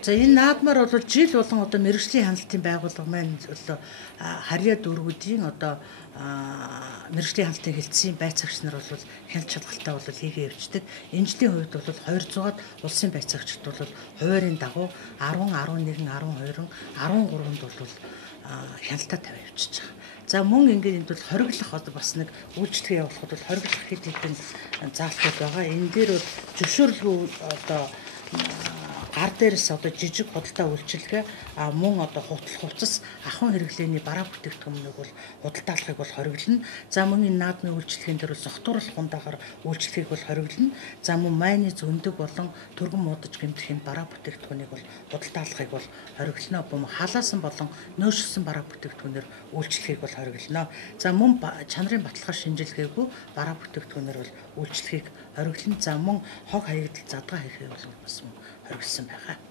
За энэ наадмаар бол жил болон одоо мэрэгжлийн хяналтын байгууллага маань бол харьяа дүүргүүдийн одоо мэрэгжлийн хяналтын хэлтсийн байцаагч нар бол хяналт шалгалтаа бол хийгээ явждаг. Энэ жилийн хувьд бол 200-аад улсын байцаагчид бол хуваарийн дагуу 10, 11, 12, 13-нд бол хяналтаа тавиа явчихж байгаа. За мөн ингээд энд бол хориглох одоо бас нэг үйлчлэгээ явуулахад бол хориглох хэд хэдэн заалтууд байгаа. Энэ дээр бол зөвшөөрлгүй одоо гар дээрээс одоо жижиг худалдаа үйлчилгээ мөн одоо хувцас ахуйн хэрэглээний бараа бүтээгдэхүүнийг бол худалдаалахыг бол хориглоно. За мөн энэ наадмын үйлчлэгийн дээр бол согтууруулах гундаагаар үйлчлэгийг бол хориглоно. За мөн майны зөндөг болон түргэн муудаж гэмтэх энэ бараа бүтээгдэхүүнийг бол худалдаалахыг бол хориглоно. Бом халаасан болон нөөшсөн бараа бүтээгдэхүүнээр үйлчлэгийг бол хориглоно. За мөн чанарын баталгаа шинжилгээгүй бараа бүтээгдэхүүнээр бол үйлчлэгийг хориглоно. За мөн хог хаягдал задгаа хийхийг бол бас хоригдсан байгаа.